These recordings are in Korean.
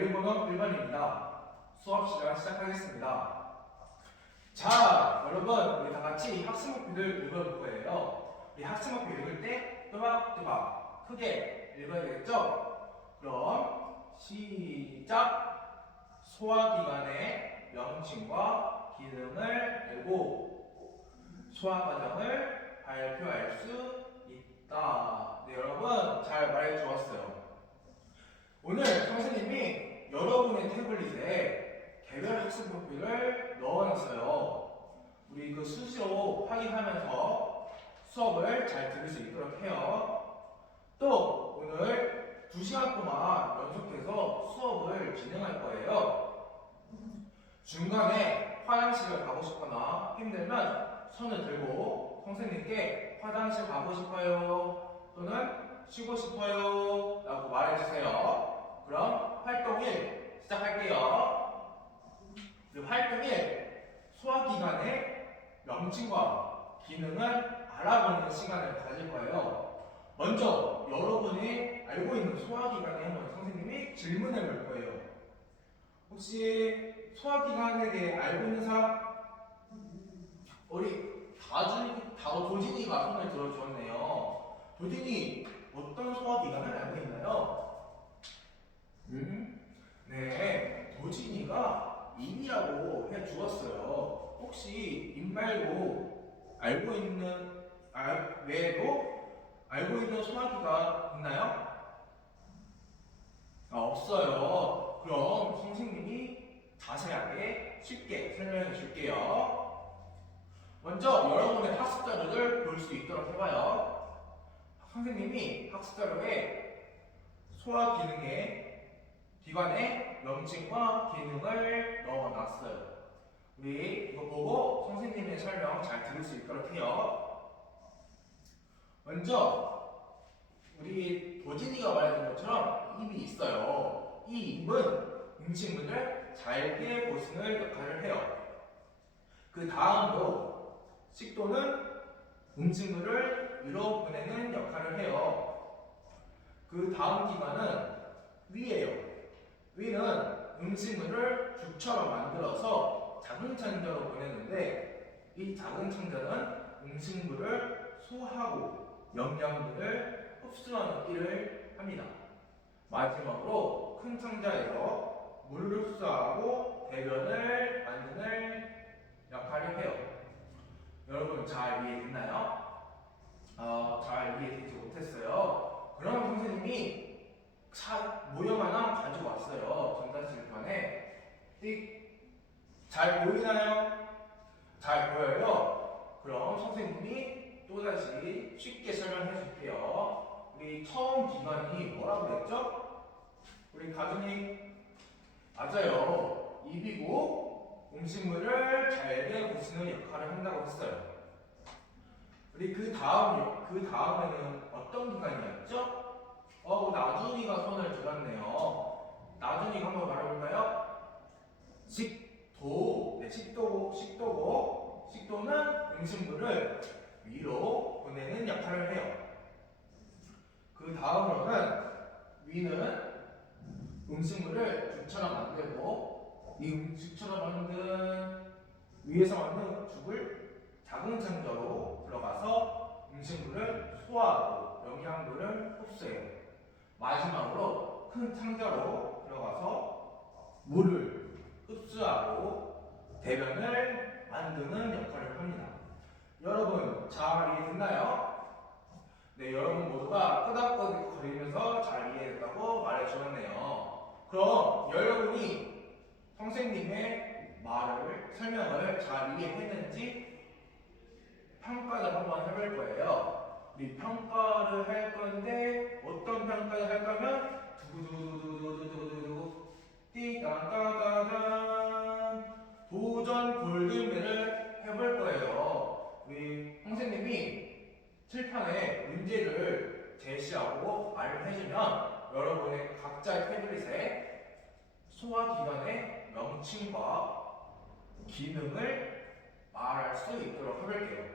관리번호 1번입니다. 수업 시간 시작하겠습니다. 자, 여러분, 우리 다 같이 학습 목표를 읽어볼 거예요. 우리 학습 목표 읽을 때 또박또박 크게 읽어야 되겠죠? 그럼 시작! 소화기관의 명칭과 기능을 알고 소화 과정을 발표할 수 있다. 네, 여러분 잘 말해 주었어요. 오늘 선생님이 태블릿에 개별 학습 목표를 넣어놨어요. 우리 그 수시로 확인하면서 수업을 잘 들을 수 있도록 해요. 또 오늘 2시간 동안 연속해서 수업을 진행할 거예요. 중간에 화장실을 가고 싶거나 힘들면 손을 들고 선생님께 화장실 가고 싶어요 또는 쉬고 싶어요 라고 말해주세요. 그럼 활동 1 시작할게요. 그 활동 1 소화기관의 명칭과 기능을 알아보는 시간을 가질 거예요. 먼저 여러분이 알고 있는 소화기관에 한번 선생님이 질문해 볼 거예요. 혹시 소화기관에 대해 알고 있는 사람? 우리 다주 다 도진이가 손을 들어주었네요. 도진이 어떤 소화기관을 알고 있나요? 음? 네, 도진이가 입이라고 해 주었어요. 혹시 입 말고 알고 있는 알 외에도 알고 있는 소화기관 있나요? 아, 없어요. 그럼 선생님이 자세하게 쉽게 설명해 줄게요. 먼저 여러분의 학습 자료를 볼 수 있도록 해봐요. 선생님이 학습 자료에 소화 기능의 기관의 명칭과 기능을 넣어놨어요. 우리 이거 보고 선생님의 설명 잘 들을 수 있도록 해요. 먼저 우리 도진이가 말했던 것처럼 입이 있어요. 이 입은 음식물을 잘게 보수는 역할을 해요. 그 다음으로 식도는 음식물을 위로 보내는 역할을 해요. 그 다음 기관은 위예요. 위는 음식물을 죽처럼 만들어서 작은 창자로 보내는데 이 작은 창자는 음식물을 소화하고 영양분을 흡수하는 일을 합니다. 마지막으로 큰 창자에서 물을 흡수하고 대변을 만드는 역할을 해요. 여러분 잘 이해됐나요? 어, 잘 이해되지 못했어요. 그럼 선생님이 차, 모형 하나 가지고 왔어요. 전자칠판에 띡. 잘 보이나요? 잘 보여요? 그럼 선생님이 또다시 쉽게 설명해 줄게요. 우리 처음 기관이 뭐라고 그랬죠? 우리 가정이 맞아요. 입이고 음식물을 잘게 부수는 역할을 한다고 했어요. 우리 그 다음 그 다음에는 어떤 기관이었죠? 어 나준이가 손을 들었네요. 나준이가 한번 말해볼까요? 식 도 네 식도고 식도고 식도는 음식물을 위로 보내는 역할을 해요. 그 다음으로는 위는 음식물을 죽처럼 만들고 이 음식처럼 만든 위에서 만든 죽을 작은 창자로 들어가서 음식물을 소화하고 영양분을 흡수해요. 마지막으로 큰 창자로 들어가서 물을 흡수하고 대변을 만드는 역할을 합니다. 여러분 잘 이해됐나요? 네, 여러분 모두가 끄덕끄덕 거리면서 잘 이해됐다고 말해주었네요. 그럼 여러분이 선생님의 말을, 설명을 잘 이해했는지 평가를 한번 해볼 거예요. 우리 평가를 할 건데 어떤 평가를 할 거면 두구두구두구두구두구두구 띠따따따단 도전 골든벨을 해볼 거예요. 우리 선생님이 칠판에 문제를 제시하고 말을 해주면 여러분의 각자의 태블릿에 소화기관의 명칭과 기능을 말할 수 있도록 해볼게요.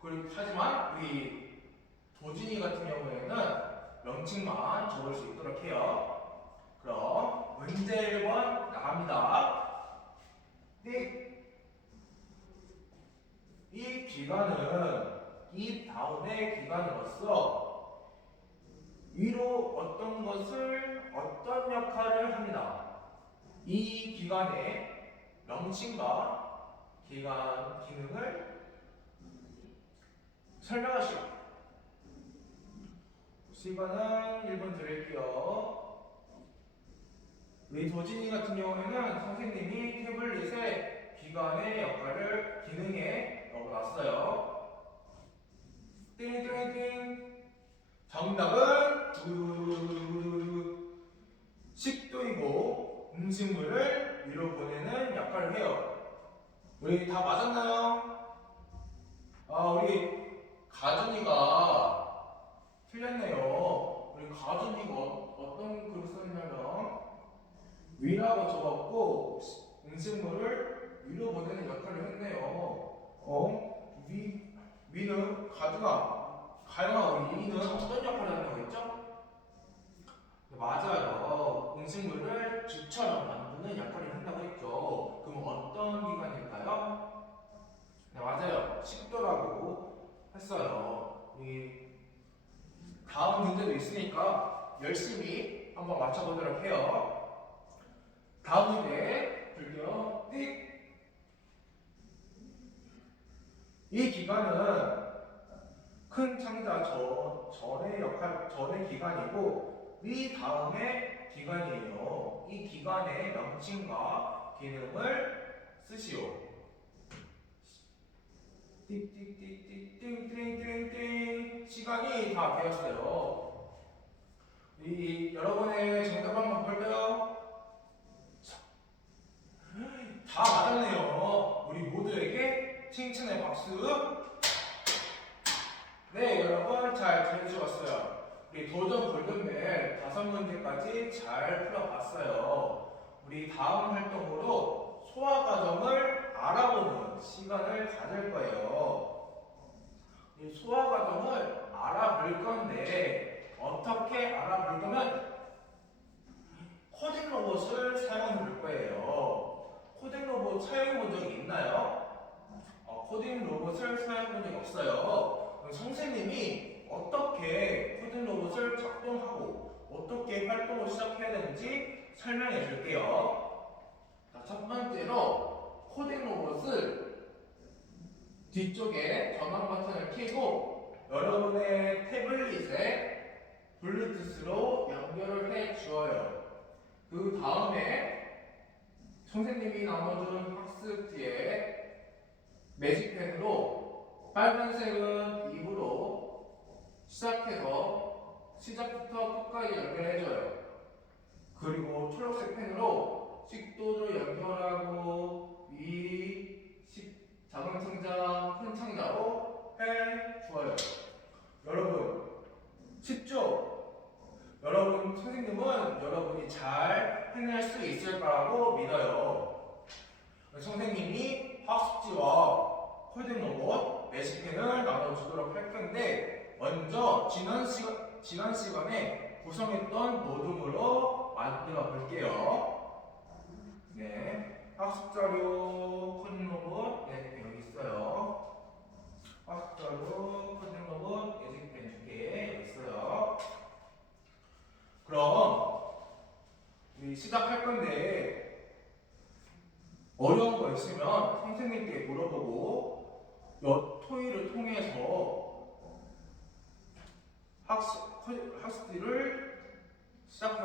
그리고 하지만 우리 도진이 같은 경우에는 명칭만 적을 수 있도록 해요. 그럼 문제 1번 나갑니다. 띡. 이 기관은 이 다음의 기관으로서 위로 어떤 것을 어떤 역할을 합니다. 이 기관의 명칭과 기관 기능을 설명하시오. 시간은 1분 드릴게요. 우리 도진이 같은 경우에는 선생님이 태블릿의 기관의 역할을 기능에 넣어놨어요. 띵띵띵. 정답은. 식도이고 음식물을 위로 보내는 역할을 해요. 우리 다 맞았나요? 아, 우리 가준이가 틀렸네요. 우리 가준이가 어떤 글을 썼냐면 위라고 적었고 음식물을 위로 보내는 역할을 했네요. 어? 위 위는 가영아 우리 위는 어떤 역할을 한다고 했죠? 네, 맞아요. 음식물을 쥐처럼 만드는 역할을 한다고 했죠. 그럼 어떤 기관일까요? 네, 맞아요. 식도라고 했어요. 이 다음 문제도 있으니까 열심히 한번 맞춰보도록 해요. 다음 문제 볼게요. 띡. 이 기관은 큰 창자 전, 전의 역할, 전의 기관이고 위 다음의 기관이에요. 이 기관의 명칭과 기능을 쓰시오. 띵띵띵띵띵띵띵띵 시간이 다 되었어요. 이 여러분의 정답 한번 볼까요? 자, 다 맞았네요. 우리 모두에게 칭찬의 박수. 네, 여러분 잘 들으셨어요. 우리 도전 골든벨 다섯 문제까지 잘 풀어봤어요. 우리 다음 활동으로 소화 과정을 알아보는 시간을 가질 거예요. 이 소화 과정을 알아볼 건데 어떻게 알아볼 거면 코딩 로봇을 사용해 볼 거예요. 코딩 로봇 사용해 본 적이 있나요? 어, 코딩 로봇을 사용해 본 적이 없어요. 그럼 선생님이 어떻게 코딩 로봇을 작동하고 어떻게 활동을 시작해야 되는지 설명해 줄게요. 자, 첫 번째로 코딩 로봇을 뒤쪽에 전원 버튼을 켜고 여러분의 태블릿에 블루투스로 연결을 해 주어요. 그 다음에 선생님이 나눠준 학습 뒤에 매직펜으로 빨간색은 입으로 시작해서 시작부터 끝까지 연결해줘요. 그리고 초록색 펜으로 식도를 연결하고 위 식, 작은 창자, 큰 창자로 해 주어요. 여러분 쉽죠? 여러분 선생님은 여러분이 잘 해낼 수 있을 거라고 믿어요. 선생님이 학습지와 코딩 로봇 레시피를 나눠주도록 할 텐데 먼저 지난 시간 지난 시간에 구성했던 모둠으로 만들어 볼게요. 네, 학습 자료 코딩 로봇 네, 여기 있어요. 학습 자료 코딩 로봇 그럼 시작할 건데 어려운 거 있으면 선생님께 물어보고 여 토의를 통해서 학습 학습을 시작해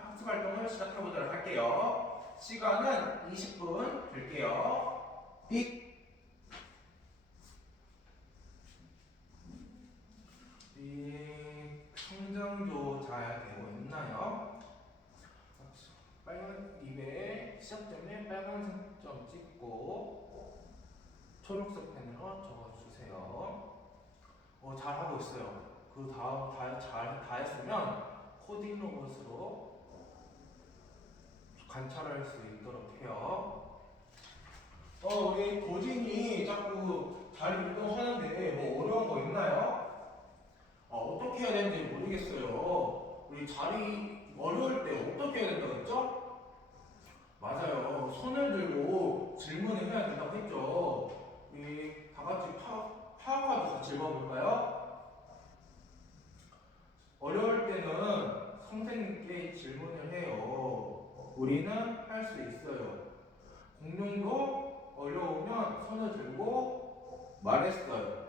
학습 활동을 시작해 보도록 할게요. 시간은 20분 드릴게요. 삑. 이 성장도 잘 있나요? 빨간 입에 시작되면 빨간색 점 찍고 초록색 펜으로 적어주세요. 어, 잘하고 있어요. 그 다음 다, 잘, 다 했으면 코딩 로봇으로 관찰할 수 있도록 해요. 어, 우리 도진이 자꾸 잘 이동하는데 뭐 어려운 거 있나요? 어, 어떻게 해야 되는지 모르겠어요. 우리 자리 어려울 때 어떻게 해야 된다고 했죠? 맞아요. 손을 들고 질문을 해야 된다고 했죠. 우리 다 같이 파악, 파악하고 같이 읽어볼까요? 어려울 때는 선생님께 질문을 해요. 우리는 할 수 있어요. 공룡도 어려우면 손을 들고 말했어요.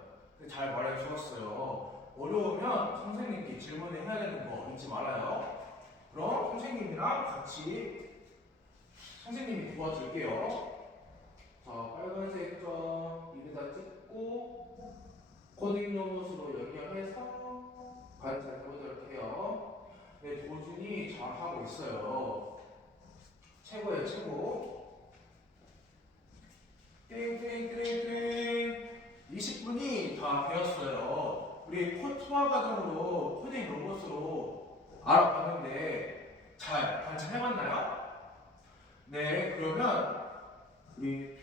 잘 말해주었어요. 어려우면 선생님께 질문을 해야 되는 거. 잊지 말아요. 그럼 선생님이랑 같이 선생님이 도와줄게요. 자, 빨간색 점 입에다 찍고 코딩 로봇으로 연결해서 관찰해보도록 해요. 네, 도준이 잘 하고 있어요. 최고예요, 최고. 땡땡땡땡 20분이 다 되었어요. 우리 코 투하 과정으로 코딩 로봇으로 알아봤는데 잘 관찰해봤나요? 네, 그러면 우리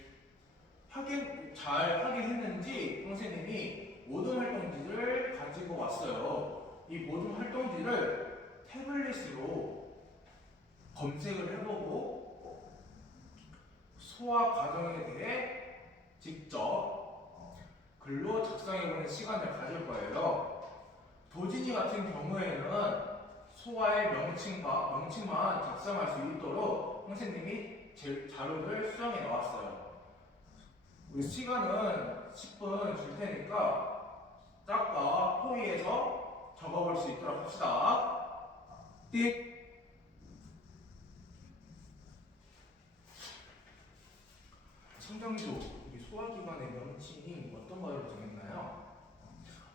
확인 잘 확인했는지 선생님이 모든 활동지를 가지고 왔어요. 이 모든 활동지를 태블릿으로 검색을 해보고 소화 과정에 대해 직접 글로 작성해보는 시간을 가질 거예요. 도진이 같은 경우에는 소화의 명칭과 명칭만 작성할 수 있도록 선생님이 제 자료를 수정해 나왔어요. 우리 시간은 10분 줄 테니까 짝과 포위해서 적어볼 수 있도록 합시다. 띡. 청정조 우리 소화기관의 명칭이 어떤 말로 정했나요?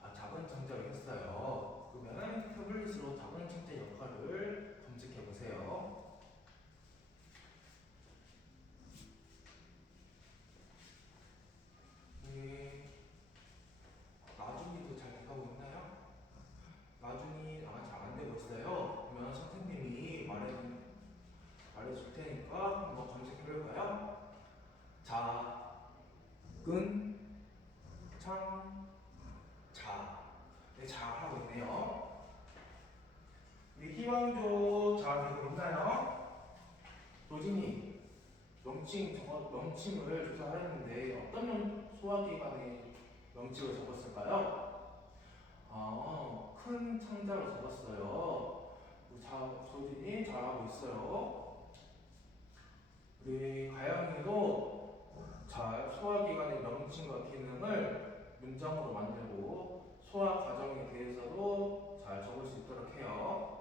아, 작은 창자로 했어요. 그러면 태블릿으로 작은 창자 역할을 검색해 보세요. 네. 나중이도 잘 돼가고 있나요? 나중이 아마 잘 안 되고 있어요. 그러면 선생님이 말해 말해줄 테니까 한번 검색해 볼까요? 자, 근, 창, 자. 네, 잘 하고 있네요. 잘 되고 있나요? 도진이 명칭 정확 명칭을 조사하였는데 어떤 명, 소화기관의 명칭을 적었을까요? 아, 큰 창자로 적었어요. 자, 조진이 잘하고 있어요. 우리 가영이도 잘 소화기관의 명칭과 기능을 문장으로 만들고 소화 과정에 대해서도 잘 적을 수 있도록 해요.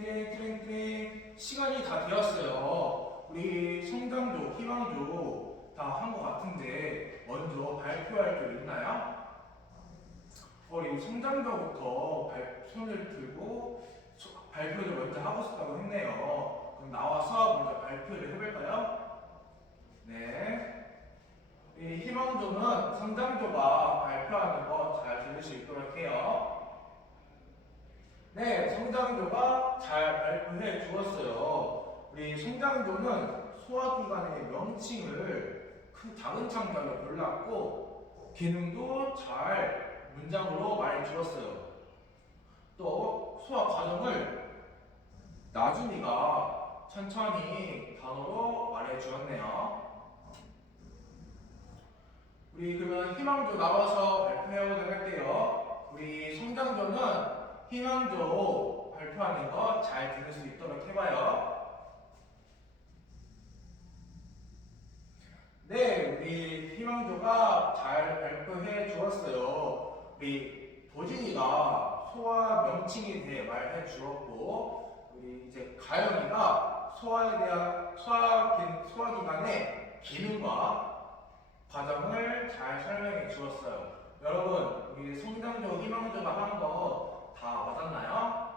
땡땡땡땡 시간이 다 되었어요. 우리 성장조, 희망조 다한 것 같은데 먼저 발표할 게 있나요? 어, 우리 성장조부터 발, 손을 들고 소- 발표를 먼저 하고 싶다고 했네요. 그럼 나와서 먼저 발표를 해볼까요? 네. 이 희망조는 성장조가 발표하는 거 잘 들을 수 있도록 해요. 네, 성장조가 잘 발표해 주었어요. 우리 성장조는 소화 기관의 명칭을 큰 작은 창자로 골랐고 기능도 잘 문장으로 말해 주었어요. 또 소화 과정을 나준이가 천천히 단어로 말해 주었네요. 우리 그러면 희망조 나와서 발표해 보도록 할게요. 우리 성장조는 희망조 발표하는 거 잘 들을 수 있도록 해봐요. 네, 우리 희망조가 잘 발표해 주었어요. 우리 도진이가 소화 명칭에 대해 말해 주었고, 우리 이제 가영이가 소화에 대한 소화 기, 소화기관의 기능과 과정을 잘 설명해 주었어요. 여러분, 우리 성장조, 희망조가 한거 다 맞았나요?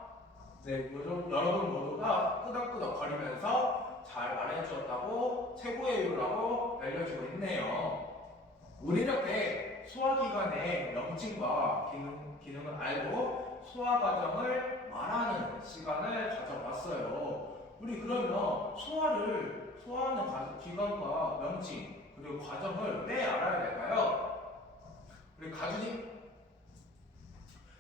네, 요즘 여러분 모두가 끄덕끄덕 거리면서 잘 말해 주었다고 최고예요라고 알려주고 있네요. 우리 이렇게 소화기관의 명칭과 기능, 기능을 알고 소화 과정을 말하는 시간을 가져봤어요. 우리 그러면 소화를 소화하는 과- 기관과 명칭 그리고 과정을 왜 알아야 될까요? 우리 가준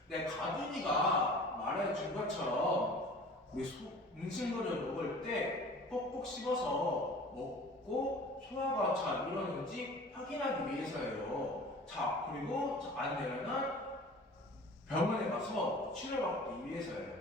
이네 가준이가 말해준 것처럼 우리 소, 음식물을 먹을 때 꼭꼭 씹어서 먹고 소화가 잘 이루어지는지 확인하기 위해서예요. 자 그리고 안 되면은 병원에 가서 치료받기 위해서예요.